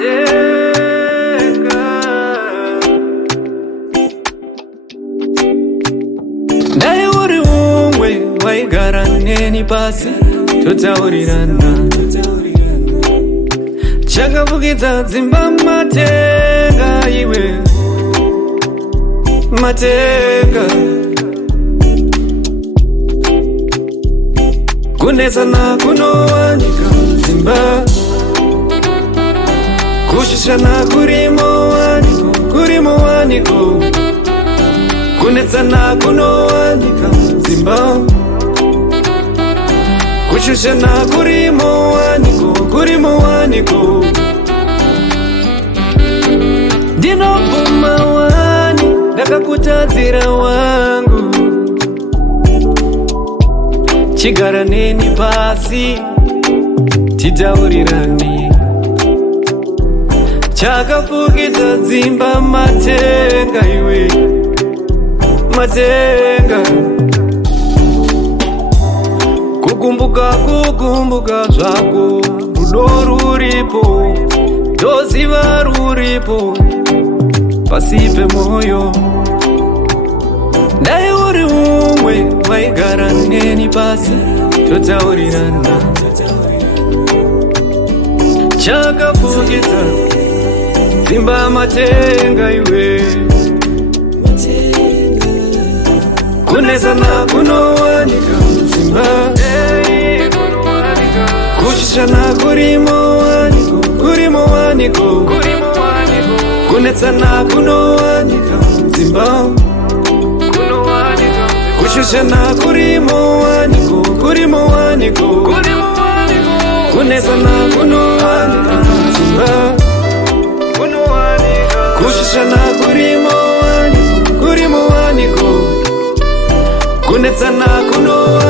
Dai uri umwe waigara neni pasi totaurirana chakafukidza dzimba matenga iwe matenga kunetsana kunowanika dzimba kushishana kurimo waniko kunetsana kunowanika dzimba kushishana kurimo waniko ndinobvuma wani ndakakutadzira wangu chigara neni pasi titaurirane chakafukidza dzimba matenga iwe matenga kukumbuka zvako rudo ruripo ndoziva ruripo pasi pemoyo dai uri umwe waigara neni pasi totaurirana chakafukidza dzimba matenga iwe kunetsana kunowanika dzimba kushishana kurimo waniko kunetsana kunowanika dzimba kushishana kurimo waniko kunetsana kunowanika dzimba kushishana kurimo waniko kunetsana kunowanika